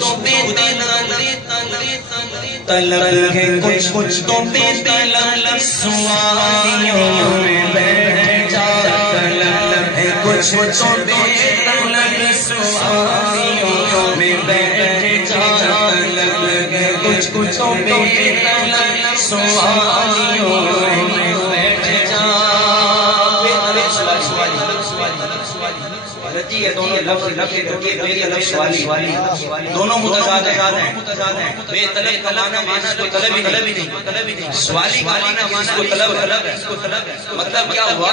تو بے طلب ہے، کچھ تو بے طلب سواریوں میں بیٹھ جا، طلب ہے کچھ تو بے طلب سواریوں میں بیٹھ جا، طلب ہے کچھ تو بے طلب سواریوں میں بیٹھ جا۔ دونوں متضاد ہیں۔ بے طلب کا معنی اس کو طلب ہی نہیں، سوالی کا معنی اس کو طلب ہے۔ مطلب کیا ہوا؟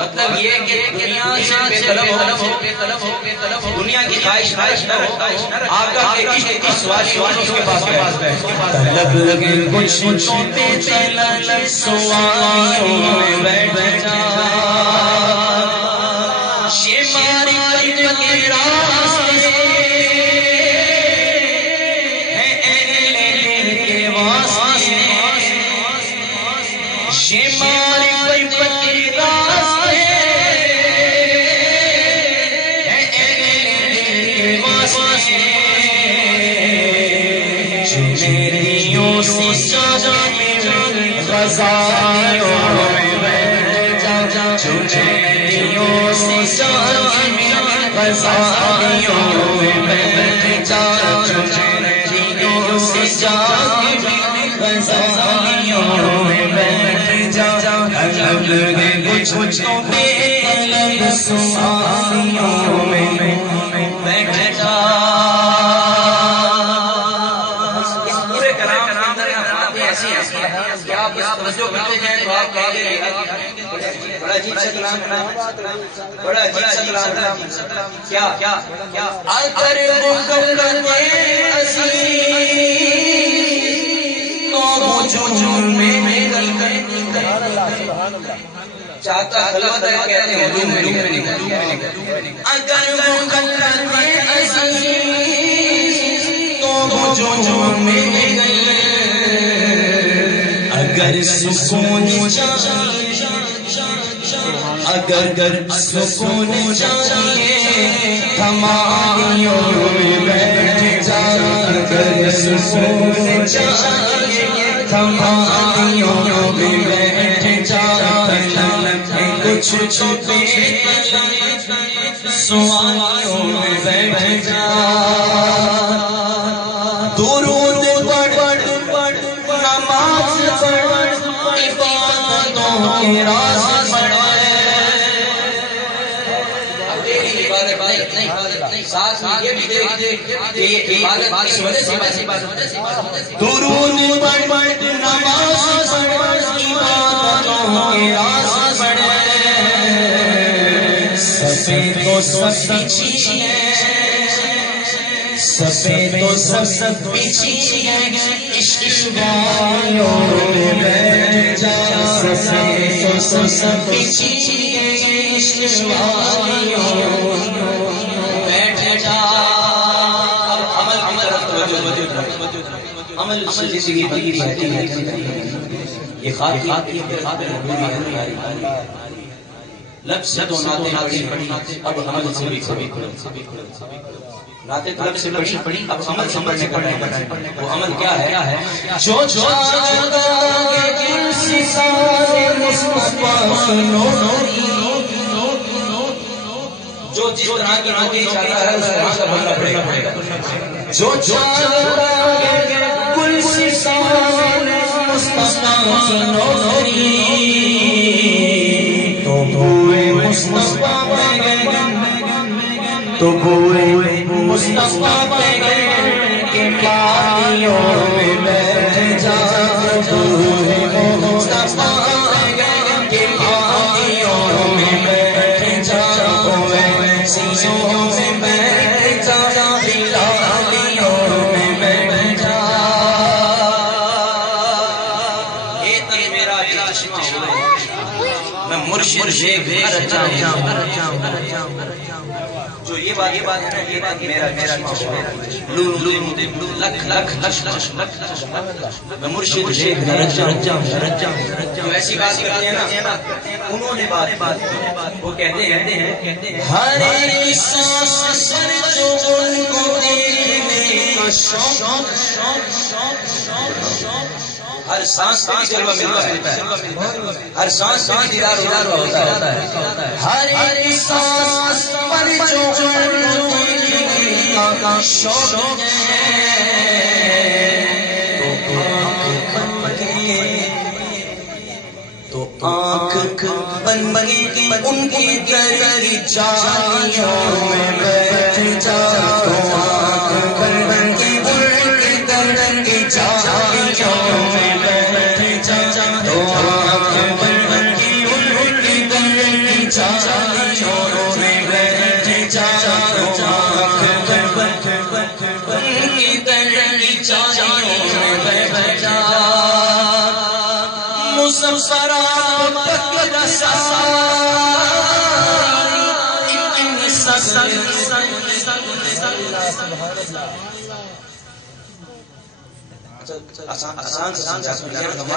مطلب یہ کہ دنیا سے بے طلب ہو، دنیا کی خواہش نہ ہو، آپ کا عشق سوالی ہو اس کے پاس ہے۔ طلب لگے کچھ تو بے طلب سوالیوں میں بیٹھ جا، کچھ تو بے طلب سواریوں میں بیٹھ جا۔ اس پورے کلام کے اندر باتیں ایسی ہیں کہ آپ اس توجہ کرتے جائیں تو آپ کہہ دیں بڑا عجیب سا کلام، بڑا عجیب سا کلام۔ کیا اگر مقدر عزیز تو جو میں چاہتا خلوت ہے کہتے ہیں ہجوم میں نکل۔ اگر مقدر عزیز تو جو میں نکل، اگر سکون چاہیے، اگر سکون چاہیے تھماریوں میں بیٹھ جا، اگر سکون چاہیے تھماریوں میں بیٹھ جا، کچھ تو بے طلب سوالیوں میں بیٹھ جا۔ درود پڑھ، نماز پڑھ، عبادتوں کے راز پڑھ، ساتھ یہ بھی دیکھ کہ یہ عبادت کس وجہ سے درود پڑھ، نماز پڑھ، عبادتوں کے راز پڑھ، سفید تو سب پیچھی ہے، سفید تو سب پیچھی ہے، عشق والیوں میں بیٹھ جا، سفید تو سب پیچھی ہے، عشق والیوں بیٹھ جا۔ عمل سے زندگی بنتی ہے، یہ خاطر لب سے تو ناطے پڑھی، اب عمل سے بھی ناطے طلب سے پڑھی، اب عمل سے پڑھنے۔ وہ عمل کیا ہے؟ جو جو جس طرح کی نوکری چاہتا ہے اس طرح کا بننا پڑے گا۔ جو کل سسان مصطفیٰ کی نوکری، تو بوئے مصطفیٰ پہ گئے، تو بوئے مصطفیٰ پہ گئے کہ پانیوں میں بیٹھ جا، بوئے مصطفیٰ پہ گئے کہ پانیوں میں بیٹھ جا، سیوں میں بیٹھ جا، بلالیوں میں بیٹھ جا۔ یہ تب میرا چشمہ ہوا، میں مرشد سے گھر جاؤں، جو یہ بات ہے یہ بات میرا چشمہ میں مرشد سے گھر جاؤں۔ ایسی بات کرتے ہیں نا، انہوں نے بات وہ کہتے ہیں ہر سانس پر جو ان کو دیکھنے ہر سانس میں جلوہ ملتا ہے، ہر سانس میں دیدار ہوتا ہے، ہر ایک سانس پر جو کا شوق ہے، تو آنکھ بن کے ان کی تیری جانیوں میں بیٹھ جا، تو آنکھ بن کے ان کی تیری جانیوں میں بیٹھ جا، تو آنکھ بن کے ان کی تیری جانیوں میں بیٹھ جا، تو آنکھ بن کی تیری جانیوں میں بیٹھ جا، مسلسلہ آسان سے